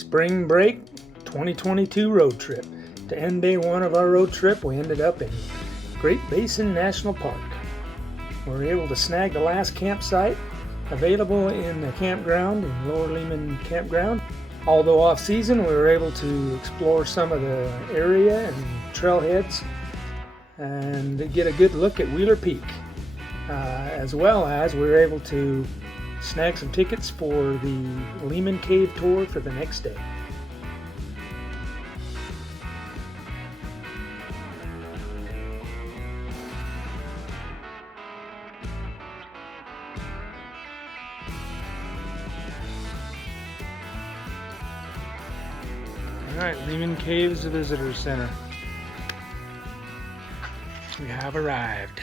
Spring break 2022 road trip. To end day one of our road trip, we ended up in Great Basin National Park. We were able to snag the last campsite available in the campground, in Lower Lehman Campground. Although off season, we were able to explore some of the area and trailheads and get a good look at Wheeler Peak. As well as we were able to snag some tickets for the Lehman Cave tour for the next day. Alright, Lehman Caves Visitor Center. We have arrived.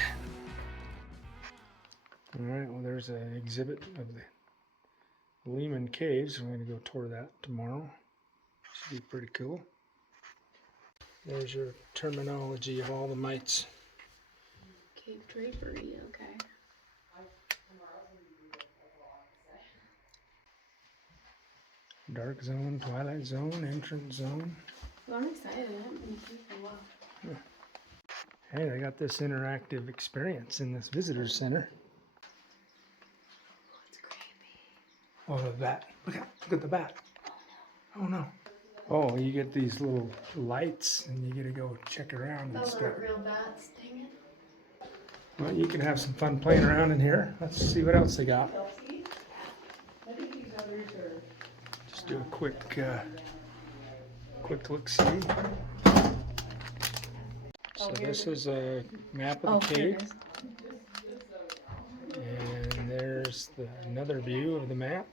Alright, well there's an exhibit of the Lehman Caves. I'm going to go tour that tomorrow. Should be pretty cool. There's your terminology of all the mites. Cave drapery, okay. Dark zone, twilight zone, entrance zone. Well, I'm excited. I haven't been to cave for a while. Yeah. Hey, they got this interactive experience in this visitor center. Oh, it's creepy. Oh, the bat. Look at the bat. Oh no. Oh, you get these little lights and you get to go check around and Those stuff. aren't real bats, dang it. Well, you can have some fun playing around in here. Let's see what else they got. Just do a quick look see. So this is a map of the cave. And there's another view of the map.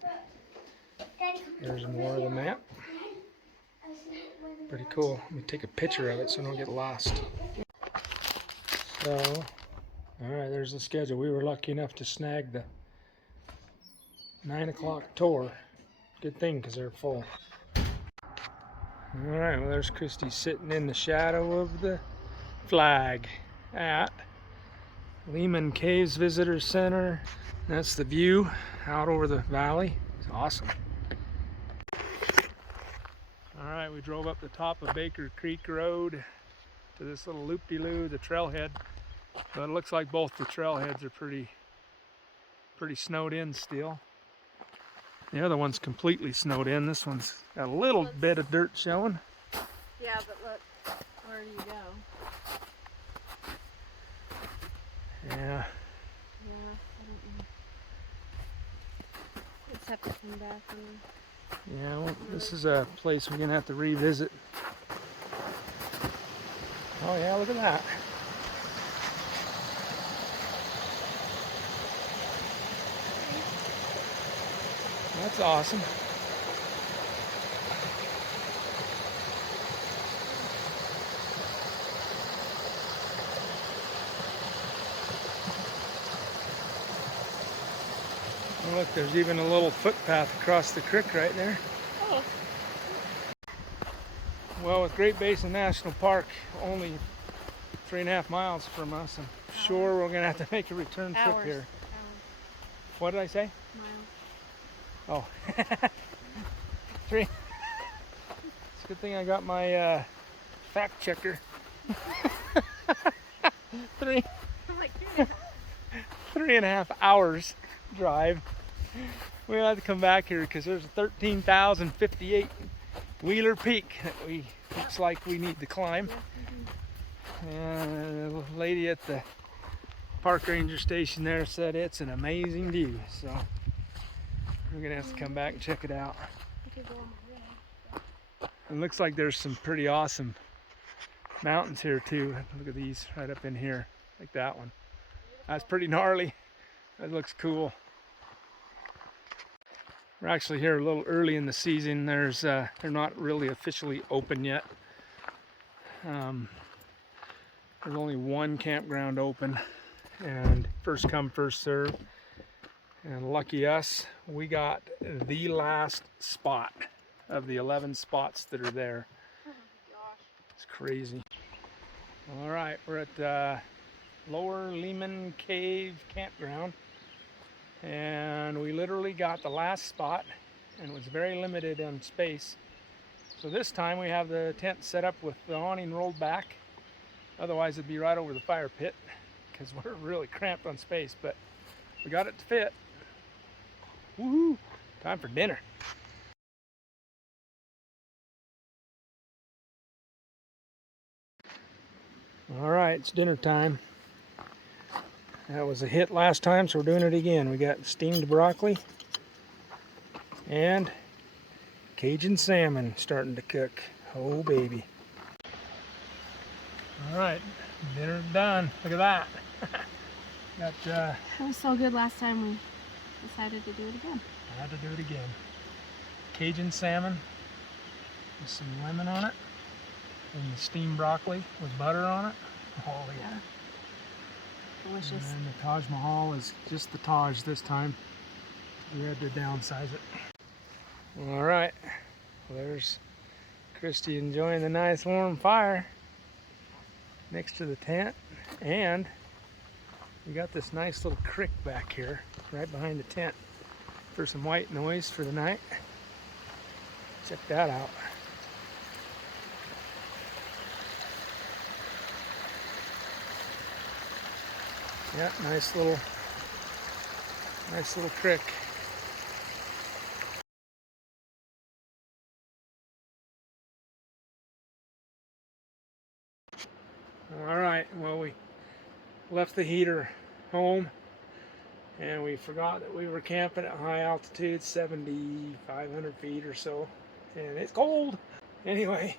There's more of the map. Pretty cool. Let me take a picture of it so I don't get lost. So, alright, there's the schedule. We were lucky enough to snag the 9 o'clock tour. Good thing because they're full. Alright, well there's Christy sitting in the shadow of the flag at Lehman Caves Visitor Center. That's the view out over the valley. It's awesome. Alright, we drove up the top of Baker Creek Road to this little loop-de-loo, the trailhead. But it looks like both the trailheads are pretty snowed in still. The other one's completely snowed in. This one's got a little bit of dirt showing. Yeah, but look, where do you go? Yeah. Yeah, I don't know. Let's have to come back and... Yeah, well, this is a place we're going to have to revisit. Oh yeah, look at that. That's awesome. Oh, look, there's even a little footpath across the creek right there. Oh. Well, with Great Basin National Park only 3.5 miles from us, I'm sure we're going to have to make a return trip here. Hours. What did I say? Miles. Oh. 3. It's a good thing I got my fact checker. 3. I'm like, 3.5 hours drive. We'll have to come back here because there's a 13,058 Wheeler Peak that looks like we need to climb. And the lady at the park ranger station there said it's an amazing view, so we're gonna have to come back and check it out. It looks like there's some pretty awesome mountains here too. Look at these right up in here, like that one. That's pretty gnarly. That looks cool. We're actually here a little early in the season. They're not really officially open yet. There's only one campground open, and first come, first serve. And lucky us, we got the last spot of the 11 spots that are there. oh my gosh. It's crazy. All right, we're at Lower Lehman Cave Campground, and we literally got the last spot, and it was very limited on space. So this time we have the tent set up with the awning rolled back. Otherwise it'd be right over the fire pit because we're really cramped on space, but we got it to fit. Woohoo! Time for dinner. All right, it's dinner time. That was a hit last time, so we're doing it again. We got steamed broccoli and Cajun salmon starting to cook. Oh, baby. All right, dinner's done. Look at that. Got, It was so good last time we decided to do it again. I had to do it again. Cajun salmon with some lemon on it, and the steamed broccoli with butter on it. Oh yeah. Delicious. And the Taj Mahal is just the Taj this time. We had to downsize it. All right, well, there's Christy enjoying the nice warm fire next to the tent, and we got this nice little creek back here right behind the tent for some white noise for the night. Check that out. Yeah, nice little creek. All right, well, we left the heater home and we forgot that we were camping at high altitude, 7,500 feet or so, and it's cold. Anyway,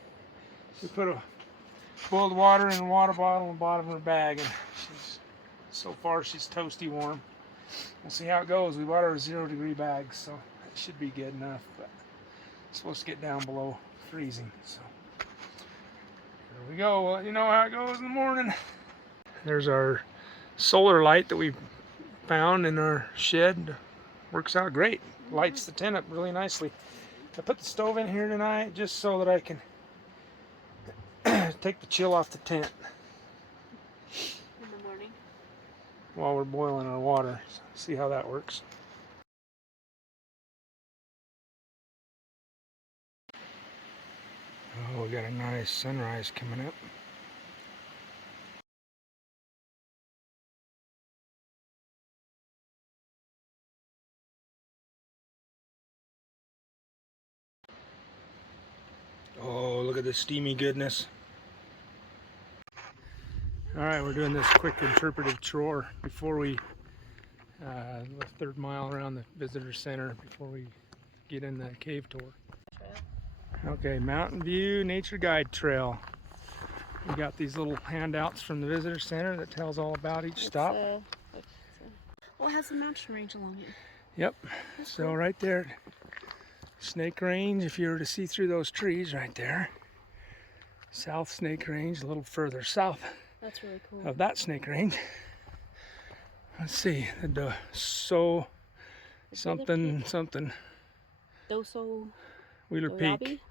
we put a boiled water in a water bottle in the bottom of her bag, and so far she's toasty warm. We'll see how it goes. We bought her a 0-degree bag, so it should be good enough, but it's supposed to get down below freezing, so here we go. Well, you know how it goes in the morning. There's our solar light that we found in our shed. Works out great. Lights the tent up really nicely. I put the stove in here tonight just so that I can take the chill off the tent In the morning. while we're boiling our water. So see how that works. Oh, we got a nice sunrise coming up. Oh, look at this steamy goodness. All right, we're doing this quick interpretive chore before we the third mile around the visitor center before we get in the cave tour. Okay, Mountain View Nature Guide Trail. We got these little handouts from the visitor center that tells all about each stop. Well, it has a mountain range along it. Yep. So right there, Snake Range, if you were to see through those trees right there. South Snake Range, a little further south. That's really cool. Of that Snake Range. Let's see, the something. Doso Wheeler Arabi? Peak.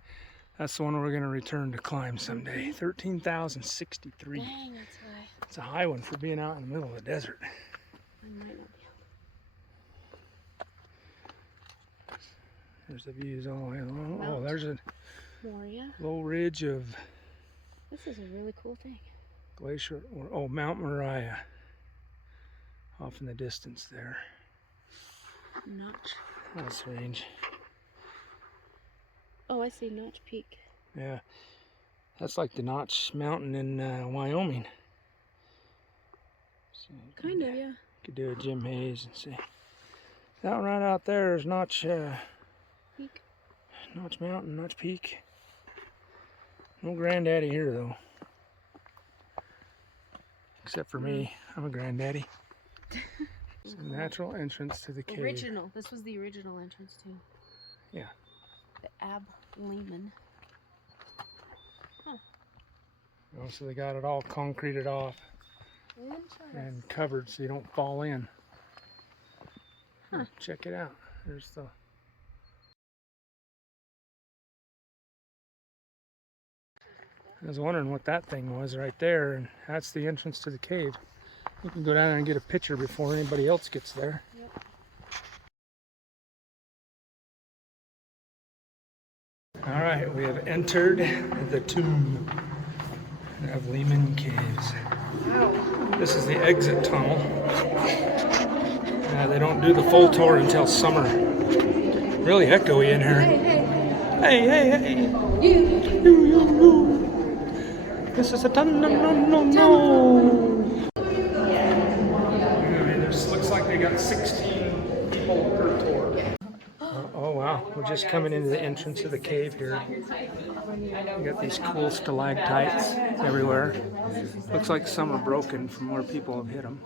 That's the one we're going to return to climb someday. 13,063. Dang, that's high. It's a high one for being out in the middle of the desert. I might not be. There's the views all the way along. Oh, there's a Moria. low ridge of This is a really cool thing. glacier, or Mount Moriah, off in the distance there. Notch. That's range. Oh, I see Notch Peak. Yeah, that's like the Notch Mountain in Wyoming. So Kind of, yeah. Could do a Jim Hayes and see. That one right out there is Notch Peak. Notch Mountain, Notch Peak. No granddaddy here though. Except for me, I'm a granddaddy. It's a natural entrance to the cave. Original. This was the original entrance too. Yeah. The Lehman. Huh. Oh, so they got it all concreted off and covered so you don't fall in. Huh. Check it out. There's the... I was wondering what that thing was right there, and that's the entrance to the cave. You can go down there and get a picture before anybody else gets there. Yep. All right, we have entered the tomb of Lehman Caves. This is the exit tunnel. They don't do the full tour until summer. Really echoey in here. Hey. You. This is a no. This looks like they got 16 people per tour. Oh wow, we're just coming into the entrance of the cave here. You got these cool stalactites everywhere. Looks like some are broken from where people have hit them.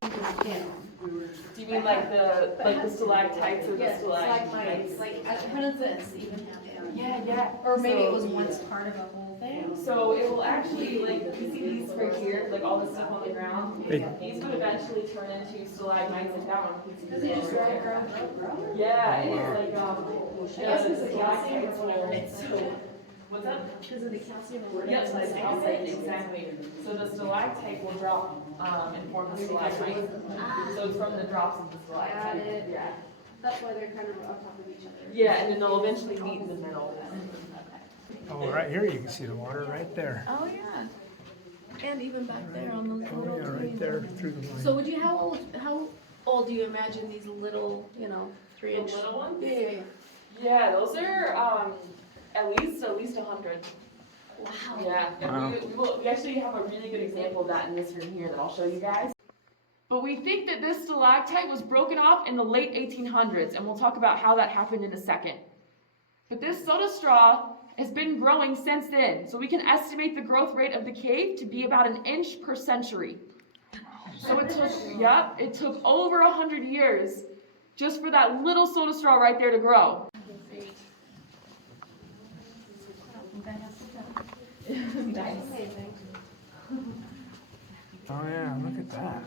Do you mean like the stalactites or the stalagmites? Like how does this even happen? Yeah. Or maybe it was once part of a whole thing. So it will actually, like, you see these right here, like all this stuff on the ground. These would eventually turn into stalagmites, like that one. Does it just grow? Yeah, and it's like I guess it's the calcium will. What's that? Because of the calcium. Yep, so the calcite, exactly. So the stalactite will drop and form the stalagmite. So it's from the drops of the stalactite. Got it. Yeah. That's why they're kind of on top of each other. Yeah, and then they'll eventually meet in the middle. Oh, right here you can see the water right there. Oh yeah. And even back there on the Oh little. yeah, right there through the line. So would you how old do you imagine these little 3-inch? The little ones? Yeah. Yeah, those are at least 100. Wow. Yeah. Wow. We actually have a really good example of that in this room here that I'll show you guys. But we think that this stalactite was broken off in the late 1800s, and we'll talk about how that happened in a second. But this soda straw has been growing since then, so we can estimate the growth rate of the cave to be about 1 inch per century. So it took over 100 years just for that little soda straw right there to grow. Oh yeah, look at that.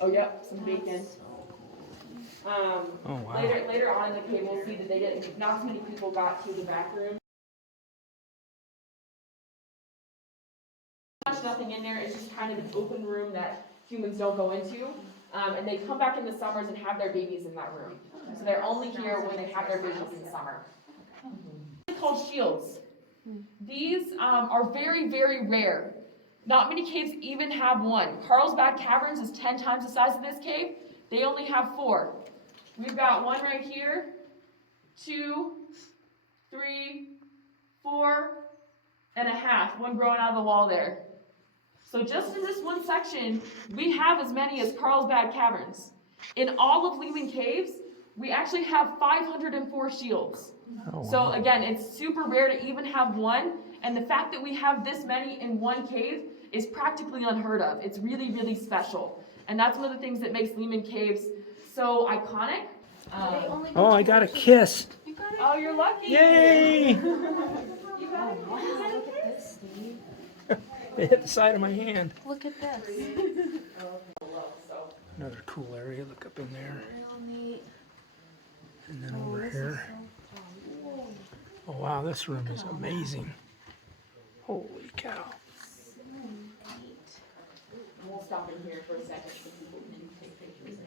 Oh yep, some bacon. Oh wow. Later on in the cave, we'll see that not many people got to the back room. There's nothing in there. It's just kind of an open room that humans don't go into. And they come back in the summers and have their babies in that room. So they're only here when they have their babies in the summer. They're called shields. These are very, very rare. Not many caves even have one. Carlsbad Caverns is 10 times the size of this cave. They only have 4. We've got one right here, 2, 3, 4 and a half. One growing out of the wall there. So just in this one section, we have as many as Carlsbad Caverns. In all of Lehman Caves, we actually have 504 shields. Oh, wow. So again, it's super rare to even have one, and the fact that we have this many in one cave is practically unheard of. It's really, really special. And that's one of the things that makes Lehman Caves so iconic. Oh, I got a kiss. You got it. Oh, you're lucky. Yay! You got it. Wow, look at this, Steve. It hit the side of my hand. Look at this. Another cool area. Look up in there. Real neat. And then over here. Oh wow, this room is amazing. Holy cow. We'll stop in here for a second so people can take pictures.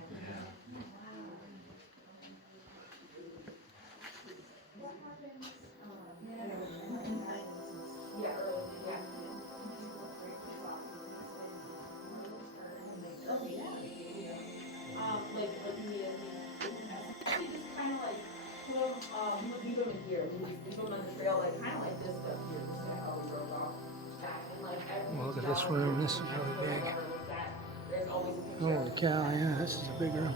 We leave them in here. We leave them on the trail, like kind of like this stuff here. This is how we wrote off back in like every. Well, look at this room. This is really big. There's always a picture. Holy cow, yeah, this is a big room.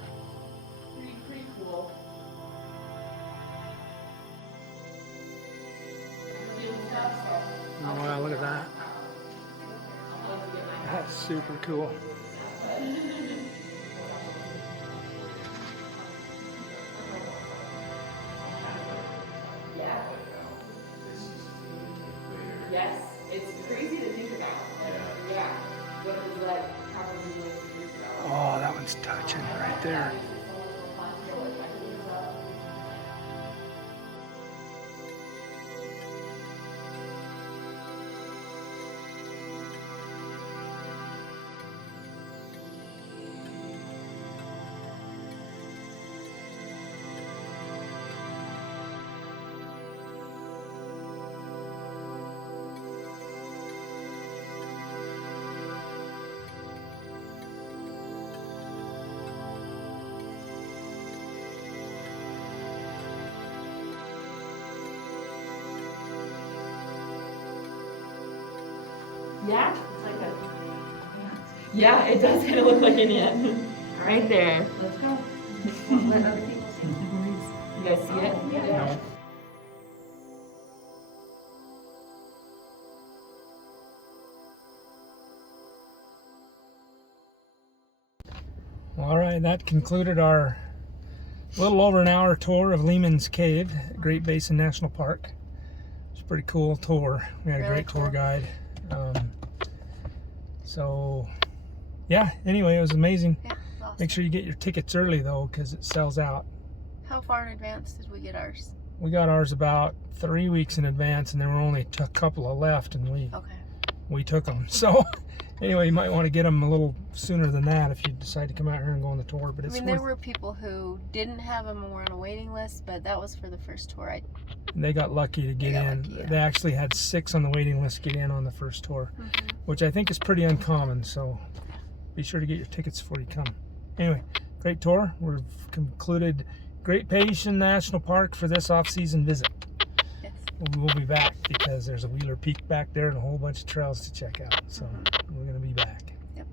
Pretty cool. Oh wow, look at that. That's super cool. Yeah. Yes, it's crazy to think about. Like, yeah. What it was like probably millions of years ago. Oh, that one's touching right there. Yeah? It's like a, Yeah, it does kind of look like an ant. Right there. let's go. Let other people see. You guys see it? Yeah. Well, all right, that concluded our little over an hour tour of Lehman's Cave at Great Basin National Park. It's a pretty cool tour. We had a Really great tour cool. guide. So, yeah, anyway, it was amazing. Yeah, awesome. Make sure you get your tickets early, though, because it sells out. How far in advance did we get ours? We got ours about 3 weeks in advance, and there were only a couple of left, and Okay. we took them. So, anyway, you might want to get them a little sooner than that if you decide to come out here and go on the tour. But I it's mean, worth there were people who didn't have them and were on a waiting list, but that was for the first tour. They got lucky to get got in. lucky, yeah. They actually had 6 on the waiting list get in on the first tour, which I think is pretty uncommon. So be sure to get your tickets before you come. Anyway, great tour. We've concluded Great Basin National Park for this off-season visit. Yes. We will be back because there's a Wheeler Peak back there and a whole bunch of trails to check out. So we're going to be back. Yep.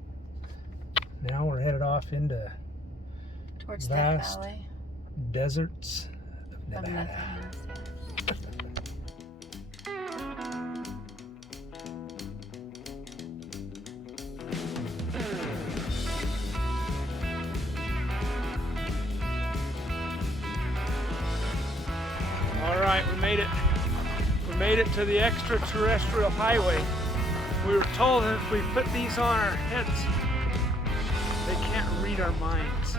Now we're headed off into Towards Death vast Valley. deserts of Of Nevada. nothingness. All right, we made it. We made it to the extraterrestrial highway. We were told that if we put these on our heads, they can't read our minds.